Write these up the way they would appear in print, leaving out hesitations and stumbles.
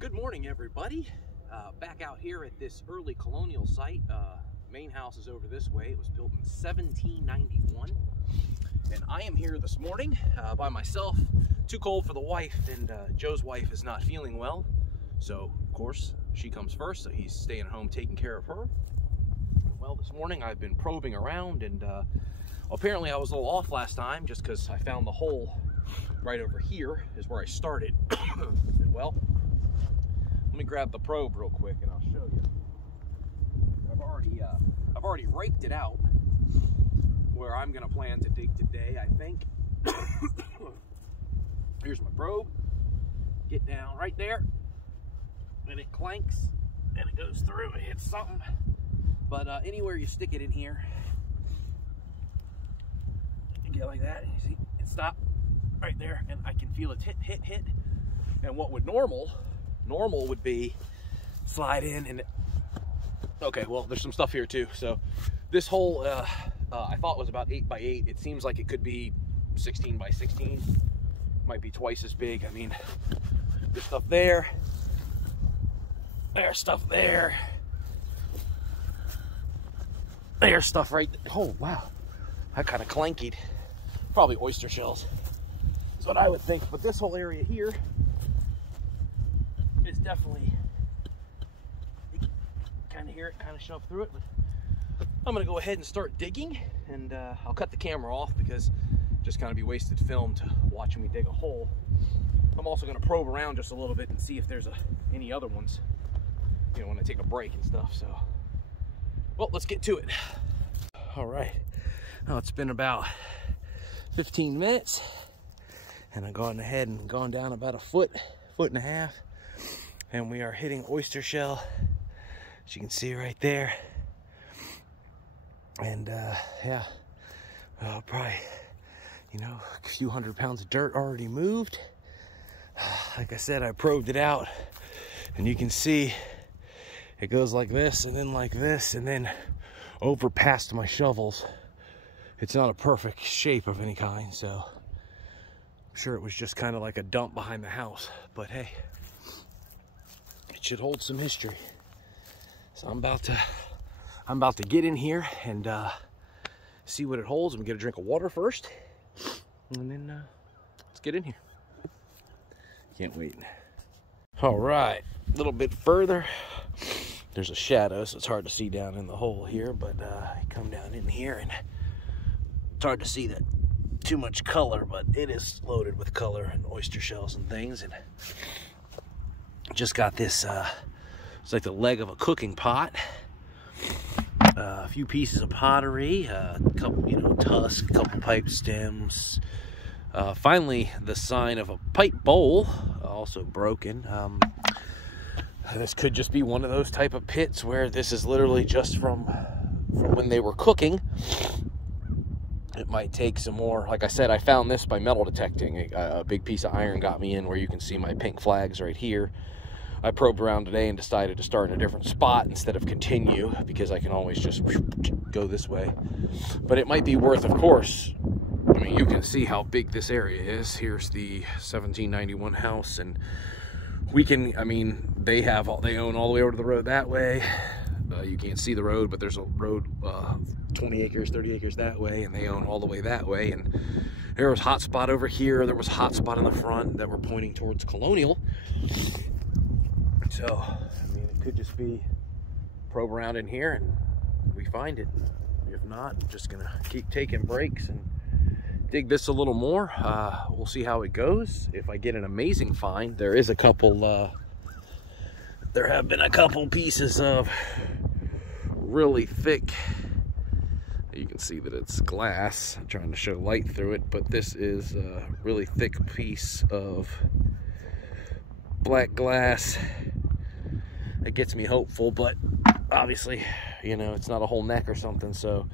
Good morning, everybody. Back out here at this early colonial site. Main house is over this way. It was built in 1791. And I am here this morning by myself. Too cold for the wife, and Joe's wife is not feeling well. So, of course, she comes first, so he's staying at home taking care of her. Well, this morning I've been probing around, and apparently I was a little off last time just because I found the hole right over here is where I started. And well, let me grab the probe real quick and I'll show you. I've already raked it out where I'm gonna plan to dig today, I think. Here's my probe. Get down right there, and it clanks and it goes through and hits something. But anywhere you stick it in here, you get like that, and you see it stop right there, and I can feel it hit. And what would normal would be slide in and okay, well, there's some stuff here too. So this hole I thought was about 8 by 8. It seems like it could be 16 by 16. Might be twice as big. I mean, there's stuff there. There's stuff there. There's stuff right there. Oh, wow. That kind of clankied. Probably oyster shells. That's what I would think. But this whole area here is definitely, you can kind of hear it, kind of shove through it. But I'm going to go ahead and start digging, and I'll cut the camera off because just kind of be wasted film to watching me dig a hole. I'm also going to probe around just a little bit and see if there's any other ones, you know, when I take a break and stuff. So, well, let's get to it. All right. Now it's been about 15 minutes, and I've gone ahead and gone down about a foot and a half, and we are hitting oyster shell, as you can see right there. And yeah, probably, you know, a few 100 pounds of dirt already moved. Like I said, I probed it out, and you can see it goes like this, and then like this, and then over past my shovels. It's not a perfect shape of any kind, so I'm sure it was just kind of like a dump behind the house. But hey, it should hold some history. So I'm about to get in here and see what it holds. I'm gonna get a drink of water first, and then let's get in here. Can't wait. All right, a little bit further. There's a shadow, so it's hard to see down in the hole here, but I come down in here and it's hard to see that too much color, but it is loaded with color and oyster shells and things. And just got this, it's like the leg of a cooking pot, a few pieces of pottery, a couple, you know, tusk, a couple pipe stems. Finally, the sign of a pipe bowl, also broken. This could just be one of those type of pits where this is literally just from when they were cooking. It might take some more. Like I said, I found this by metal detecting. A big piece of iron got me in where you can see my pink flags right here. I probed around today and decided to start in a different spot instead of continue, because I can always just go this way. But it might be worth, of course. I mean, you can see how big this area is. Here's the 1791 house, and we can, I mean, they own all the way over to the road that way. You can't see the road, but there's a road 20 acres, 30 acres that way, and they own all the way that way. And there was a hot spot over here. There was a hot spot in the front that were pointing towards Colonial. So, I mean, it could just be probe around in here and we find it. If not, I'm just gonna keep taking breaks and dig this a little more. We'll see how it goes. If I get an amazing find, there is a couple, there have been a couple pieces of really thick, you can see that it's glass. I'm trying to show light through it, but this is a really thick piece of black glass. It gets me hopeful, but obviously, you know, it's not a whole neck or something, so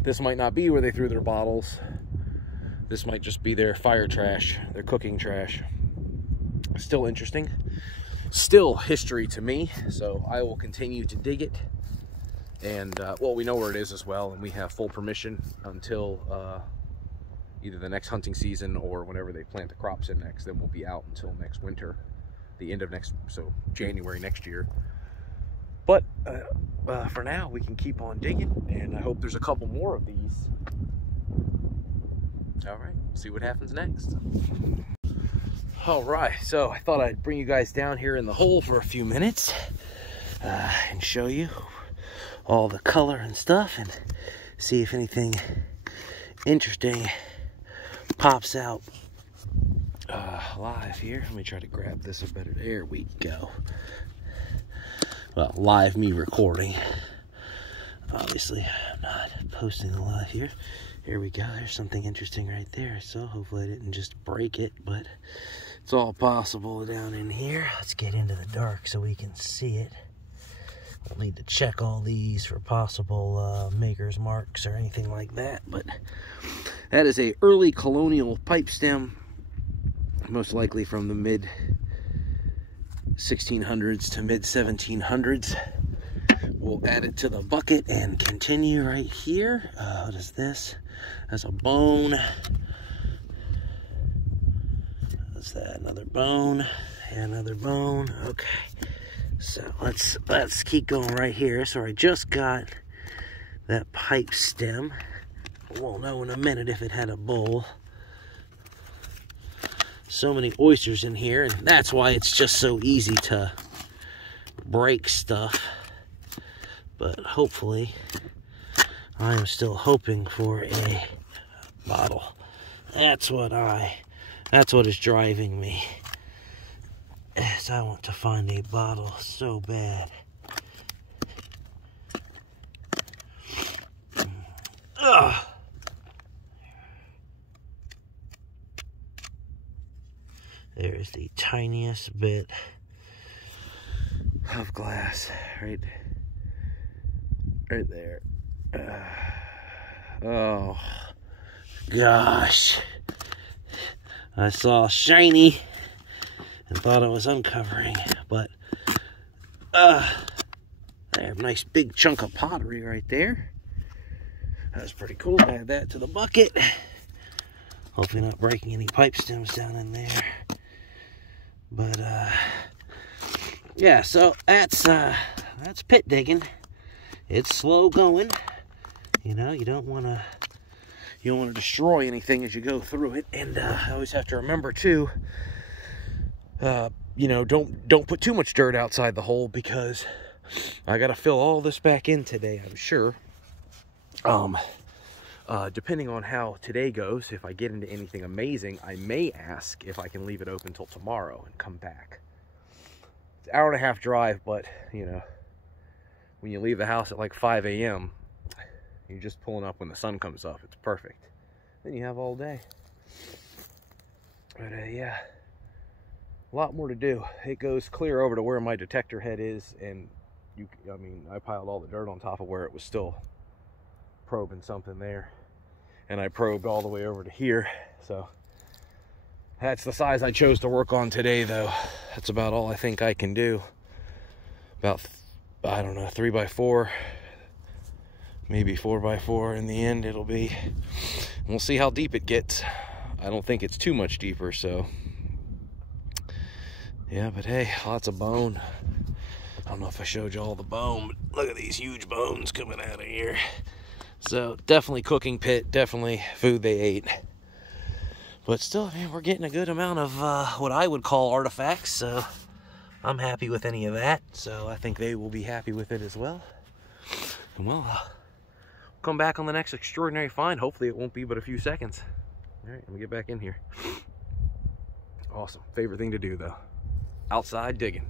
this might not be where they threw their bottles. This might just be their fire trash, their cooking trash. Still interesting. Still history to me, so I will continue to dig it. And, well, we know where it is as well, and we have full permission until either the next hunting season or whenever they plant the crops in next. Then we'll be out until next winter. the end of so January next year. But for now, we can keep on digging, and I hope there's a couple more of these. All right, see what happens next. All right, so I thought I'd bring you guys down here in the hole for a few minutes and show you all the color and stuff, and see if anything interesting pops out live here. Let me try to grab this a better. There we go. Well, live me recording. Obviously, I'm not posting a live here. Here we go. There's something interesting right there. So hopefully I didn't just break it, but it's all possible down in here. Let's get into the dark so we can see it. We'll need to check all these for possible maker's marks or anything like that. But that is a early colonial pipe stem, most likely from the mid 1600s to mid 1700s. We'll add it to the bucket and continue right here. What is this? That's a bone. What's that? Another bone and another bone. Okay, so let's keep going right here. So I just got that pipe stem. We'll know in a minute if it had a bowl. So many oysters in here, and that's why it's just so easy to break stuff. But hopefully, I am still hoping for a bottle. That's what is driving me. Is I want to find a bottle so bad. Ugh. There's the tiniest bit of glass right there. Oh gosh, I saw shiny and thought I was uncovering, but there, nice big chunk of pottery right there. That's pretty cool. Add that to the bucket. Hopefully not breaking any pipe stems down in there. But yeah, so that's pit digging. It's slow going. You know, you don't want to destroy anything as you go through it. And I always have to remember too, you know, don't put too much dirt outside the hole, because I got to fill all this back in today, I'm sure. Depending on how today goes, if I get into anything amazing, I may ask if I can leave it open till tomorrow and come back. It's an hour-and-a-half drive, but, you know, when you leave the house at like 5 a.m., you're just pulling up when the sun comes up. It's perfect. Then you have all day. But, yeah, a lot more to do. It goes clear over to where my detector head is, and, I mean, I piled all the dirt on top of where it was still probing something there, and I probed all the way over to here. So that's the size I chose to work on today, though. That's about all I think I can do. About, I don't know, 3x4, maybe 4x4 in the end it'll be. We'll see how deep it gets. I don't think it's too much deeper, so yeah. But hey, lots of bone. I don't know if I showed you all the bone, but look at these huge bones coming out of here. So definitely cooking pit, definitely food they ate. But still, man, we're getting a good amount of what I would call artifacts. So I'm happy with any of that. So I think they will be happy with it as well. And we'll come back on the next extraordinary find. Hopefully it won't be but a few seconds. All right, let me get back in here. Awesome. Favorite thing to do, though. Outside digging.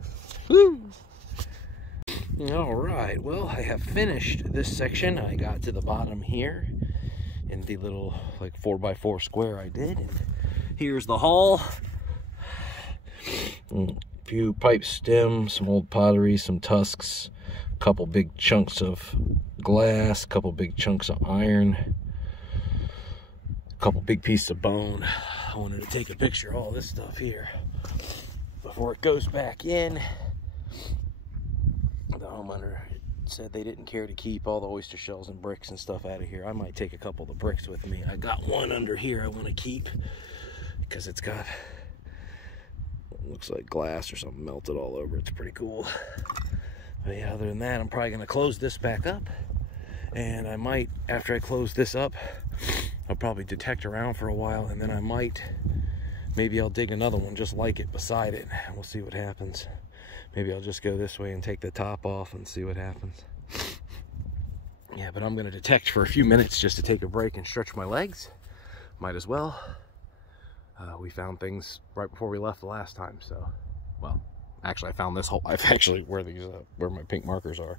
Woo! All right, well, I have finished this section. I got to the bottom here in the little like 4x4 square I did, and here's the haul. A few pipe stems, some old pottery, some tusks, a couple big chunks of glass, a couple big chunks of iron, a couple big pieces of bone. I wanted to take a picture of all this stuff here before it goes back in. The homeowner said they didn't care to keep all the oyster shells and bricks and stuff out of here. I might take a couple of the bricks with me. I got one under here I want to keep because it's got Looks like glass or something melted all over. It's pretty cool. But yeah, other than that, I'm probably gonna close this back up. And I might, after I close this up, I'll probably detect around for a while, and then I might, maybe I'll dig another one just like it beside it, and we'll see what happens. Maybe I'll just go this way and take the top off and see what happens. Yeah, but I'm gonna detect for a few minutes just to take a break and stretch my legs. Might as well. We found things right before we left the last time, so, well, actually I found this hole. I've actually, where these, where my pink markers are,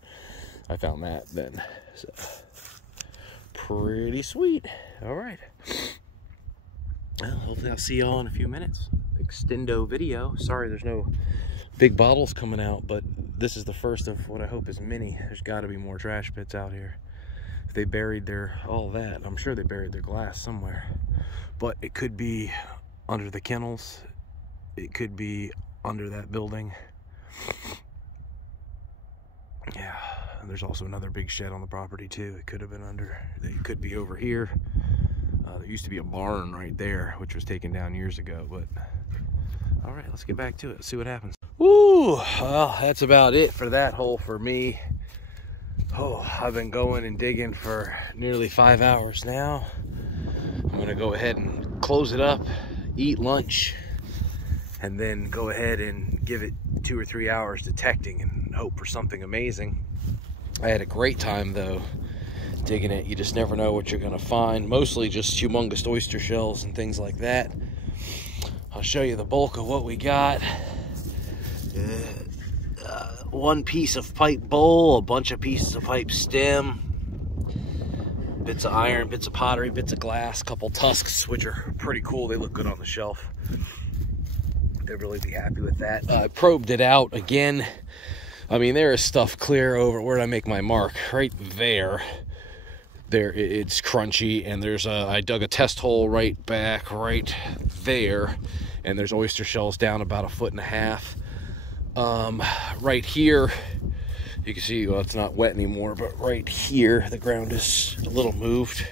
I found that then, so pretty sweet. All right, well, hopefully I'll see y'all in a few minutes. Extendo video. Sorry there's no big bottles coming out, but this is the first of what I hope is many. There's got to be more trash pits out here. If they buried their, all that, I'm sure they buried their glass somewhere, but it could be under the kennels, it could be under that building. Yeah, and there's also another big shed on the property too. It could have been under, it could be over here. There used to be a barn right there, which was taken down years ago, but all right, let's get back to it. Let's see what happens. Woo, well, that's about it for that hole for me. Oh, I've been going and digging for nearly 5 hours now. I'm gonna go ahead and close it up, eat lunch, and then go ahead and give it 2 or 3 hours detecting and hope for something amazing. I had a great time though digging it. You just never know what you're gonna find. Mostly just humongous oyster shells and things like that. I'll show you the bulk of what we got. One piece of pipe bowl, a bunch of pieces of pipe stem, bits of iron, bits of pottery, bits of glass, a couple tusks, which are pretty cool. They look good on the shelf. They'd really be happy with that. I probed it out again. I mean, there is stuff clear over, where did I make my mark? Right there. There, it's crunchy, and there's a, I dug a test hole right back right there, and there's oyster shells down about 1.5 feet. Right here, you can see, well, it's not wet anymore, but right here, the ground is a little moved.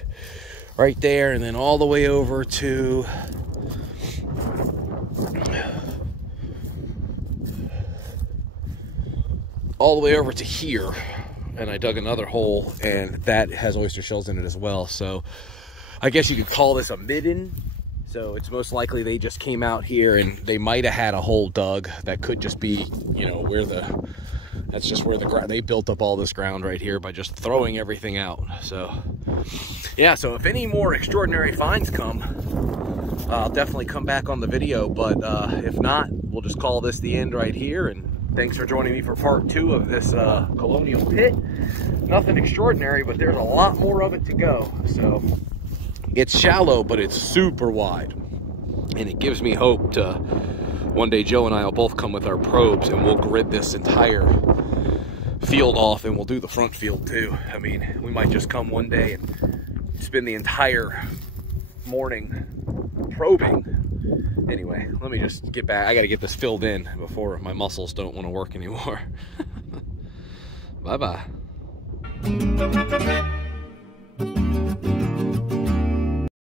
Right there, and then all the way over to here, and I dug another hole, and that has oyster shells in it as well. So I guess you could call this a midden. So it's most likely they just came out here and they might have had a hole dug. That could just be, you know, where the, that's just where the ground, they built up all this ground right here by just throwing everything out. So yeah, so if any more extraordinary finds come, I'll definitely come back on the video, but if not, we'll just call this the end right here. And thanks for joining me for part 2 of this Colonial pit. Nothing extraordinary, but there's a lot more of it to go. So it's shallow, but it's super wide, and it gives me hope to one day Joe and I will both come with our probes and we'll grid this entire field off, and we'll do the front field too. I mean, we might just come one day and spend the entire morning probing. Anyway, let me just get back. I got to get this filled in before my muscles don't want to work anymore. Bye-bye.